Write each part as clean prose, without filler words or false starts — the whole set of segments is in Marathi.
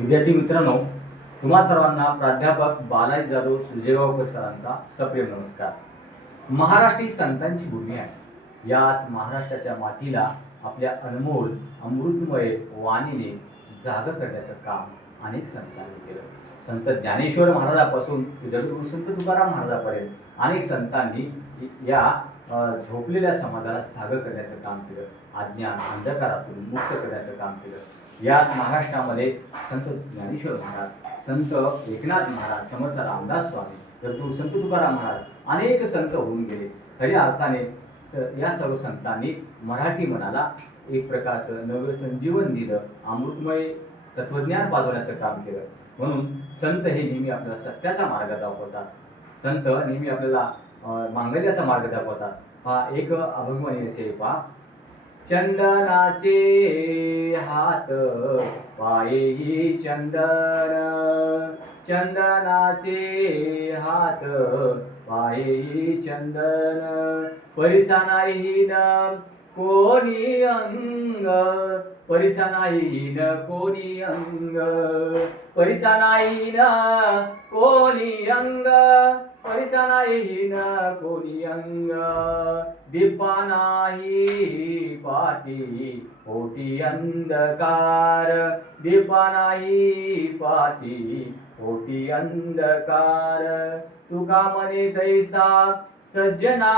विद्यार्थी मित्रांनो, तुम्हा सर्वांना प्राध्यापक बालाजी जाधव सुर्जेगावकर सरांचा सप्रेम नमस्कार. महाराष्ट्र ही संतांची भूमी आहे. याच महाराष्ट्राच्या मातीला आपल्या अनमोल अमृतमय वाणीने जाग करण्याचं काम अनेक संतांनी केलं. संत ज्ञानेश्वर महाराजापासून जगद्गुरू संत तुकाराम महाराजापर्यंत अनेक संतांनी या झोपलेल्या समाजाला जाग करण्याचं काम केलं. अज्ञान अंधकारातून मुक्त करण्याचं काम केलं. याच महाराष्ट्रामध्ये संत ज्ञानेश्वर महाराज, संत एकनाथ महाराज, समर्थ रामदास स्वामी, जगद्गुरू संत तुकाराम महाराज अनेक संत होऊन गेले. खऱ्या अर्थाने या सर्व संतांनी मराठी मनाला एक प्रकारचं नवं संजीवन दिलं, अमृतमय तत्वज्ञान पाजवण्याचं काम केलं. म्हणून संत हे नेहमी आपल्याला सत्याचा मार्ग दाखवतात. संत नेहमी आपल्याला मांगल्याचा मार्ग दाखवतात. हा एक अभिमानी असे पहा, चंदनाचे हात पायेही चंदन, चंदनाचे हात पायेही चंदन, परिसानाहीन कोणी अंग, परिसानाहीन कोणी अंग, परिसानाहीन कोणी अंग, परिसानाहीन कोणी अंग, दीपा नाही पाठी ओटी अंधकार, दीपा नाही पाठी ओटी अंधकार, तुका म्हणे तैसा सज्जना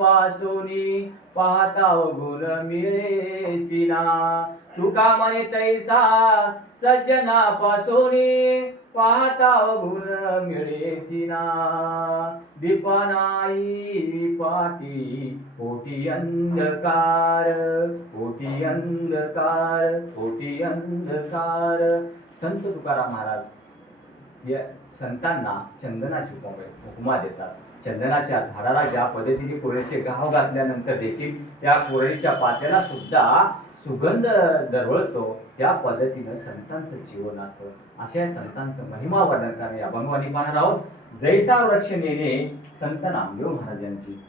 पासोनी पाहता गुण मिळेची ना, तुका म्हणे तैसा सज्जना पासोनी पाहता गुण मिळेची ना, दीपा नाही पाठी ओटी अंधकार, ओटी अंधकार, ओटी अंधकार. संत तुकाराम महाराज या संतांना चंदनाची उपमा देतात. चंदनाच्या झाडाला ज्या पद्धतीने कोरडीचे घाव घातल्यानंतर देखील त्या कोरडीच्या पात्याला सुद्धा सुगंध दरवळतो, त्या पद्धतीनं संतांचं जीवन असतं. अशा संतांचं महिमा वर्णन करणे अभंगवाणी पाहणार आहोत. जैसा वृक्ष नेणे संत नामदेव महाराजांची.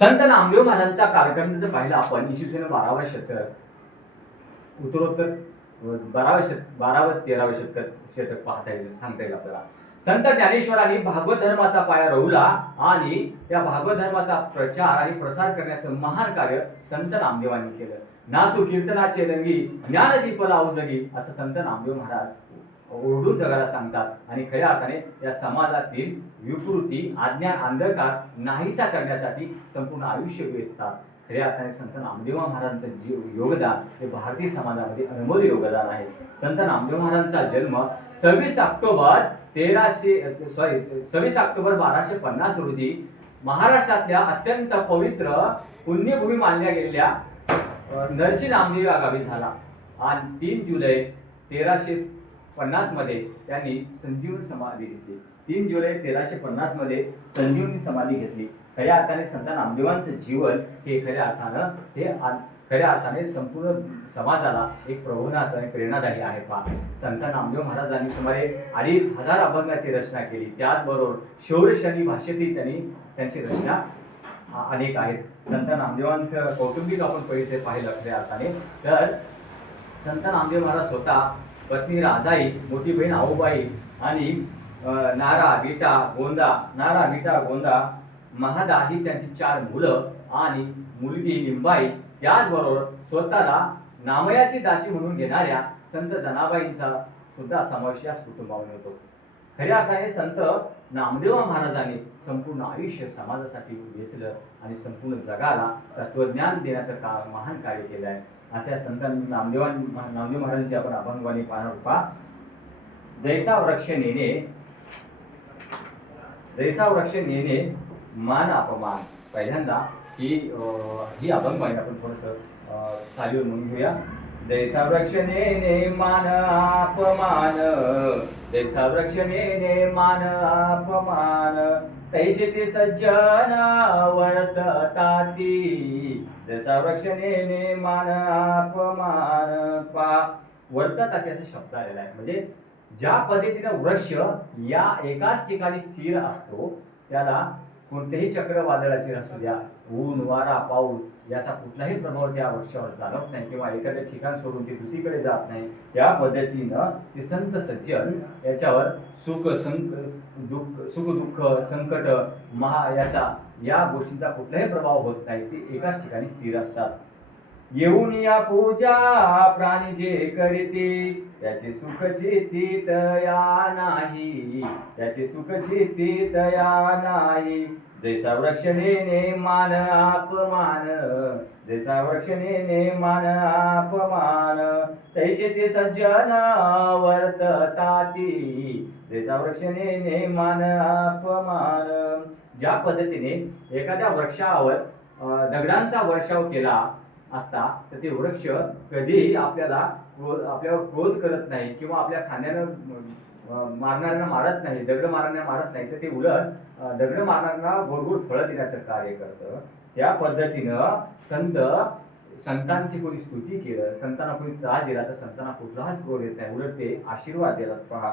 संत नामदेव महाराजांचा कालखंड जर पाहिला आपण, इसवी सन 12व्या शतक, उत्तरोत्तर 12व 13व शतक पाहता येईल, सांगता येईल आपल्याला. संत ज्ञानेश्वरांनी भागवत धर्माचा पाया रोवला आणि त्या भागवत धर्माचा प्रचार आणि प्रसार करण्याचं महान कार्य संत नामदेवांनी केलं. नाचू कीर्तनाचे रंगी ज्ञानदीप लावू जगी, असं संत नामदेव महाराज ओरडून जगाला सांगतात. आणि खऱ्या अर्थाने या समाजातील विकृती, अज्ञान, अंधकार नाहीसा करण्यासाठी संपूर्ण आयुष्य वेचतात. खऱ्या अर्थाने संत नामदेव महाराजांचं योगदान हे भारतीय समाजामध्ये अनमोल योगदान आहे. संत नामदेव महाराजांचा जन्म 26 ऑक्टोबर 1250 रोजी महाराष्ट्रातल्या अत्यंत पवित्र पुण्यभूमी मानल्या गेलेल्या नरसी नामदेव या गावी झाला. आणि 3 जुलै 1350 मध्ये त्यांनी संजीवनी समाधी घेतली. 3 जुलै 1350 मध्ये संजीवनी समाधी घेतली. खऱ्या अर्थाने संत नामदेवांचं जीवन हे खऱ्या अर्थाने संपूर्ण समाजाला एक प्रबोधनाचं आणि प्रेरणादायी आहे. संत नामदेव महाराजांनी सुमारे 2500 अभंगाची रचना केली. त्याचबरोबर शौर्यशनी भाषेतील त्यांची रचना अनेक आहेत. संत नामदेवांचं कौटुंबिक आपण परिचय पाहिलं खऱ्या अर्थाने तर संत नामदेव महाराज स्वतः, पत्नी राजाई, मोठी बहीण आऊबाई आणि नारा विटा गोंदा महादा ही त्यांची 4 मुलं आणि मुलगी लिंबाई. त्याचबरोबर स्वतःला नामयाची दासी म्हणून घेणाऱ्या संत जनाबाईंचा सुद्धा समावेश या कुटुंबामध्ये होतो. खऱ्या अर्थाने संत नामदेव महाराजांनी संपूर्ण आयुष्य समाजासाठी वेचलं आणि संपूर्ण जगाला तत्वज्ञान देण्याचं महान कार्य केलं आहे. अशा संत नामदेव महाराजांची आपण अभंगवाणी पाहणार. जैसा वृक्ष नेणे मान अपमान. पहिल्यांदा ही अभंगवाणी आपण थोडस चालू म्हणून घेऊया. जैसा वृक्ष नेणे मान अपमान, जैसा वृक्ष नेणे मान अपमान, तैसे ते सज्जन वर्तताती, जैसा वृक्ष नेणे मान अपमान. वर्तताती असा शब्द आलेला आहे. म्हणजे ज्या पद्धतीने वृक्ष या एकाच ठिकाणी स्थिर असतो त्याला कोणतेही चक्रवादळाची असू द्या, ऊन वारा पाऊस याचा कुठलाही प्रभाव त्या वृक्षावर जाणवत नाही किंवा एखाद्या ठिकाण सोडून ते दुसरीकडे जात नाही. त्या पद्धतीनं ते संत सज्जन याच्यावर सुख दुःख संकट याचा या गोष्टींचा कुठलाही प्रभाव होत नाही. ते एकाच ठिकाणी स्थिर असतात. येऊन या पूजा प्राणी जे करीती त्याचे सुख चित्ती तया नाही, त्याचे सुख चित्ती तया नाही. जैसा वृक्ष नेने मान अपमान, जैसा वृक्ष नेने मान अपमान, तैसे ते सज्जन वर्तताती, जैसा वृक्ष नेने मान अपमान. ज्या पद्धतीने एखाद्या वृक्षावर दगडांचा वर्षाव केला असता तर ते वृक्ष कधीही आपल्यावर क्रोध करत नाही किंवा आपल्या खाण्यानं मारणाऱ्यांना मारत नाही, दगड मारणाऱ्यांना मारत नाही, तर ते उलट दगड मारणाऱ्यांना गोड फळं देण्याचं कार्य करतं. त्या पद्धतीनं संतांची कोणी स्तुती केलं, संतांना कोणी त्रास दिला तर संतांना कुठलाच क्रोध येत नाही, उलट ते आशीर्वाद देतात. पहा,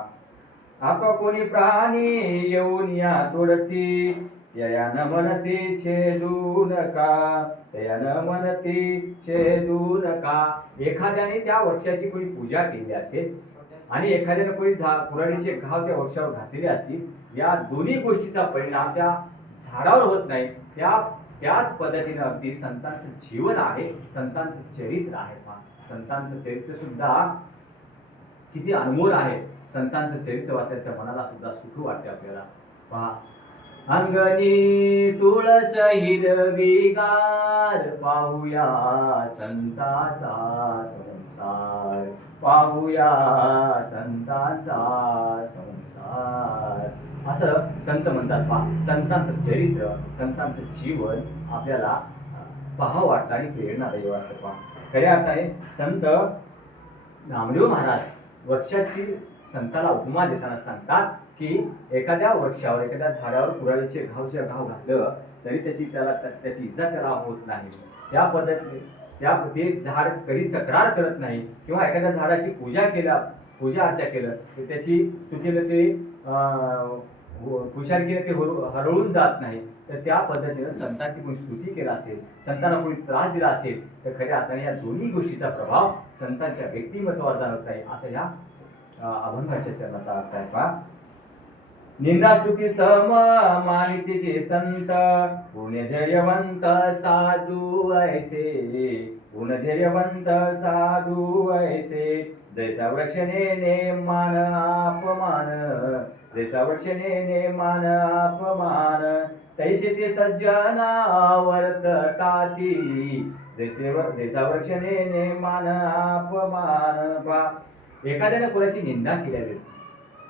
आता कोणी प्राणी येऊन या तोडती, ययान म्हणते छेदू नका, ययान म्हणते छेदू नका. एखाद्याने त्या वृक्षाची कोणी पूजा केली असेल आणि एखाद्याने कोणी कुऱ्हाडीचे घाव त्या वृक्षावर घातलेले असतील, या दोन्ही गोष्टीचा परिणाम त्या झाडावर होत नाही. त्याच पद्धतीने अगदी संतांचं जीवन आहे, संतांचं चरित्र आहे. संतांचं चरित्र सुद्धा किती अनमोल आहे. संतांचं चरित्र वाचल्याच्या मनाला सुद्धा सुख वाटते आपल्याला. पहा, अंगणी तुळस हिरवीगार, पाहूया संतांचा संसार, पाहूया संतांचा संसार, असं संत म्हणतात. पहा, संतांचं चरित्र, संतांचं जीवन आपल्याला पाहावं वाटतं आणि प्रेरणादायी वाटतं. पहा, खऱ्या अर्थाने संत नामदेव महाराज वृक्षाची संताला उपमा देताना सांगतात की एखाद्या वृक्षावर, एखाद्या झाडावर कुऱ्हाडीचे घाव घातलं तरी त्याची इजा त्याला होत नाही. त्या पद्धतीने ते झाड कधी तक्रार करत नाही किंवा एखाद्या झाडाची पूजा अर्चा केलं तर त्याची स्तुतीला ते हुशारकीने ते हरवून जात नाही. तर त्या पद्धतीनं संतांची कोणी स्तुती केला असेल, संतांना कोणी त्रास दिला असेल तर खऱ्या अर्थाने या दोन्ही गोष्टीचा प्रभाव संतांच्या व्यक्तिमत्वावर जाणवत नाही, असं या अभंगाच्या चरणाचा अर्थ आहे. पहा, निंदा स्तुती सम मानितीचे संत, पुण्य धैर्यवंत साधू ऐसे, पुण्य धैर्यवंत साधू ऐसे. जैसा वृक्ष नेने मान अपमान, जैसा वृक्ष नेने मान अपमान, तैसे ते सज्जना वर्तताती, जैसा वृक्ष नेने मान अपमान. एखाद्याने कोणाची निंदा केली आहे,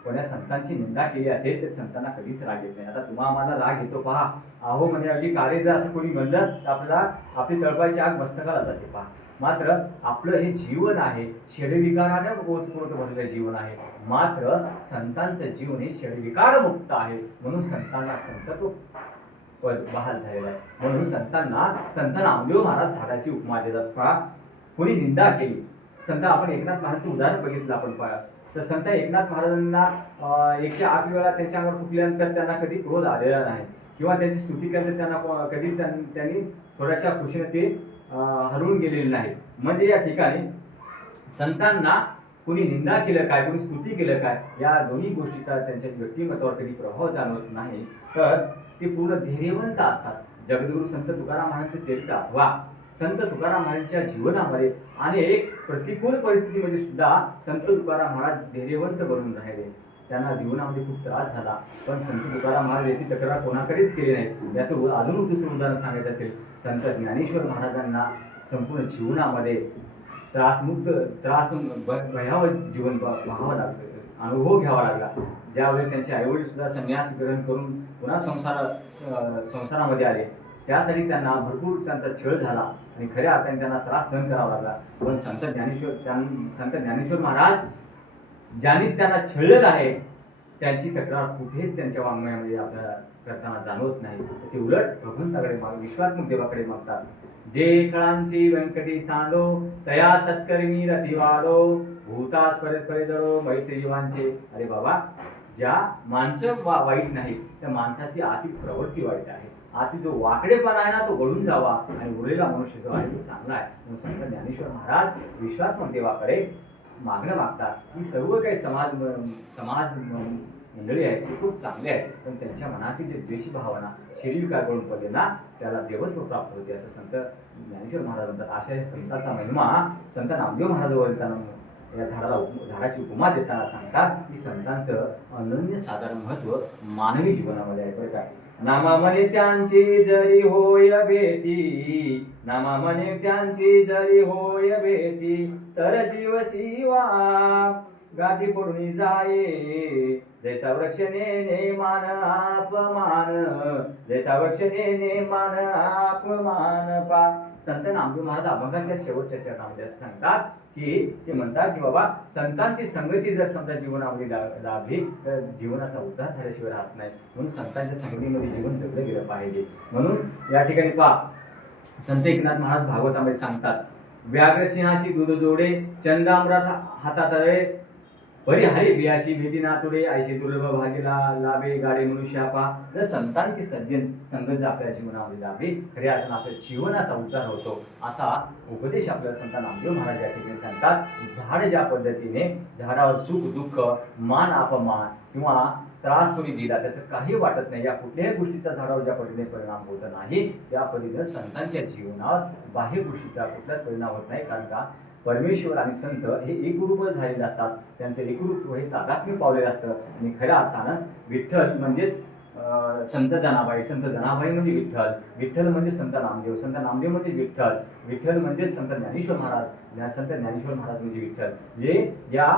कोण्या संतांची निंदा केली असेल तर संतांना कधीच राग येत नाही. आता तुम्हा आम्हाला राग येतो. पहा, अहो म्हणजे अगदी काळे जर असं कोणी म्हणलं तर आपली तळपायची आग मस्तकाला जाते. पहा, मात्र आपलं हे जीवन आहे, षडविकाराने ओतप्रोत भरलेलं जीवन आहे. मात्र संतांचं जीवन हे षडविकार मुक्त आहे, म्हणून संतांना संतत्व पद बहाल झालेलं आहे. म्हणून संत नामदेव महाराज झाडाची उपमा देतात. पहा, कोणी निंदा केली, संत आपण एकनाथ महाराजांचं उदाहरण बघितलं आपण. पहा, तर संत एकनाथ महाराजांना 108 वेळा त्यांच्या अंगावर फुकल्यानंतर त्यांना कधी क्रोध आलेला नाही किंवा त्यांची स्तुती केल्यानंतर त्यांना कधी त्यांनी थोड्याशा खुशीने ते हरवून गेलेले नाही. म्हणजे या ठिकाणी संतांना कोणी निंदा केलं काय, कोणी स्तुती केलं काय, या दोन्ही गोष्टीचा त्यांच्या व्यक्तिमत्वावर कधी प्रभाव जाणवत नाही. तर ते पूर्ण धैर्यवंत असतात. जगद्गुरु संत तुकाराम महाराजांचे चरित्र अथवा संत तुकाराम महाराजांच्या जीवनामध्ये अनेक प्रतिकूल परिस्थितीमध्ये सुद्धा संत तुकाराम महाराज धैर्यवंत बनून राहिले. त्यांना जीवनामध्ये खूप त्रास झाला, पण संत तुकाराम महाराज याची तक्रार कोणाकडेच केली नाही. याचं अजून दुसरं उदाहरण सांगायचं असेल, संत ज्ञानेश्वर महाराजांना संपूर्ण जीवनामध्ये भयावह जीवन पाहावं लागलं, अनुभव घ्यावा लागला. ज्यावेळी त्यांचे आईवडील सुद्धा संन्यास ग्रहण करून पुन्हा संसारामध्ये आले, त्यासाठी त्यांना भरपूर त्यांचा छळ झाला आणि खऱ्या अर्थाने त्यांना त्रास सहन करावा लागला. पण संत ज्ञानेश्वर महाराज ज्यांनी त्यांना छळलेलं आहे त्यांची तक्रार कुठेच त्यांच्या वाङ्मयामध्ये आपल्याला करताना जाणवत नाही. ते उलट भगवंताकडे विश्वात्मक देवाकडे मागतात. जे खळांची व्यंकटी सांडो तया सत्कर्मी रती वाढो, भूतास परस्परे जडो मैत्री जीवांचे. अरे बाबा, ज्या माणसं वाईट नाही, त्या माणसाची आर्थिक प्रवृत्ती वाईट आहे. आती जो वाकडेपणा आहे ना तो गळून जावा आणि उरलेला मनुष्य जो आहे तो चांगला आहे. म्हणून संत ज्ञानेश्वर महाराज विश्वात्मक देवाकडे मागणं मागतात की सर्व काही समाज मंडळी आहेत ते खूप चांगले आहेत, पण त्यांच्या मनातील जे द्वेषी भावना शरीरविकार करून पडले ना त्याला देवत्व प्राप्त होते असं संत ज्ञानेश्वर महाराज म्हणतात. अशा या संतांचा महिमा संत नामदेव महाराजांवर या झाडाची उपमा देताना सांगतात की संतांचं अनन्यसाधारण महत्व मानवी जीवनामध्ये आहे. बरं काय, नामा म्हणे त्यांची जरी होय भेटी, नामा म्हणे त्यांची जरी होय भेटी, तर जीव शिवा गाठी पडून जाये, जैसा वृक्ष नेने मान अपमान, जैसा वृक्ष नेने मान अपमान पा. संत नामदेव महाराज अभंगाच्या शेवटच्या चरणामध्ये असं सांगतात की ते म्हणतात की बाबा संतांची संगती जर समजा जीवनामध्ये लाभली तर जीवनाचा उद्धार झाल्याशिवाय राहत नाही. म्हणून संतांच्या संगतीमध्ये जीवन जगलं गेलं पाहिजे. म्हणून या ठिकाणी पहा संत एकनाथ महाराज भागवतामध्ये सांगतात, व्याघ्रसिंहाशी दूध जोडे, चंदामरात हातात अळे, परिहारी बियाशी भीती नातुडे, ऐशी दुर्लभ भागीला लाभे गाडे मनुष्यापा. जर संतांची सज्जन संगत जर आपल्या जीवनामध्ये लाभली खऱ्या अर्थानं आपल्या जीवनाचा उद्धार होतो असा उपदेश आपल्याला संत नामदेव महाराज या ठिकाणी सांगतात. झाड ज्या पद्धतीने झाडावर सुख दुःख मान अपमान किंवा त्रास कोणी दिला त्याचं काही वाटत नाही, या कुठल्याही गोष्टीचा झाडावर ज्या पद्धतीने परिणाम होत नाही त्या पद्धतीने संतांच्या जीवनावर बाह्य गोष्टीचा कुठलाच परिणाम होत नाही. कारण का परमेश्वर आणि संत हे एकरूप झालेले असतात, त्यांचं एकरूप हे तादात्म्य पावलेलं असतं. आणि खऱ्या अर्थानं विठ्ठल म्हणजेच संत जनाबाई, संत जनाबाई म्हणजे विठ्ठल, विठ्ठल म्हणजे संत नामदेव, संत नामदेव म्हणजे विठ्ठल, विठ्ठल म्हणजे संत ज्ञानेश्वर महाराज, संत ज्ञानेश्वर महाराज म्हणजे विठ्ठल. जे या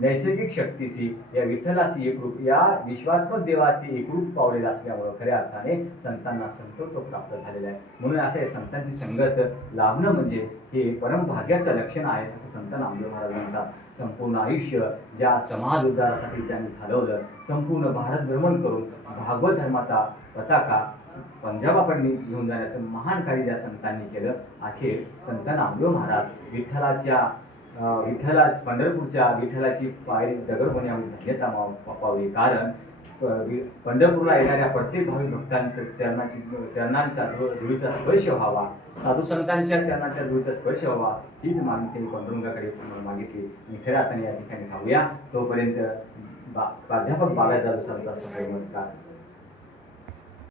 नैसर्गिक शक्तीशी या विठ्ठलाची एकरूप या विश्वात्मक देवाची एकरूप पावलेलं असल्यामुळं खऱ्या अर्थाने संतांना संतत्व प्राप्त झालेलं आहे. म्हणून असे संतांची संगत लाभणं म्हणजे हे परमभाग्याचं लक्षण आहे असं संत नामदेव महाराज म्हणतात. संपूर्ण आयुष्य ज्या समाज उद्धारासाठी त्यांनी घालवलं, संपूर्ण भारत भ्रमण करून भागवत धर्माचा पताका पंजाबापर्यंत घेऊन जाण्याचं महान कार्य ज्या संतांनी केलं. अखेर संत नामदेव महाराज विठ्ठला पंढरपूरच्या विठ्ठलाची पायरी दगड होण्यामध्ये धन्यता पावली. कारण पंढरपूरला येणाऱ्या प्रत्येक भाविक भक्तांचं चरणांचा धुळीचा स्पर्श व्हावा, साधू संतांच्या चरणाच्या धुळीचा स्पर्श व्हावा हीच मागणी त्यांनी पांडुरंगाकडे मागितली. आणि खऱ्या अर्थाने या ठिकाणी थांबूया. तोपर्यंत प्राध्यापक बालाजी जाधव सरांचा नमस्कार.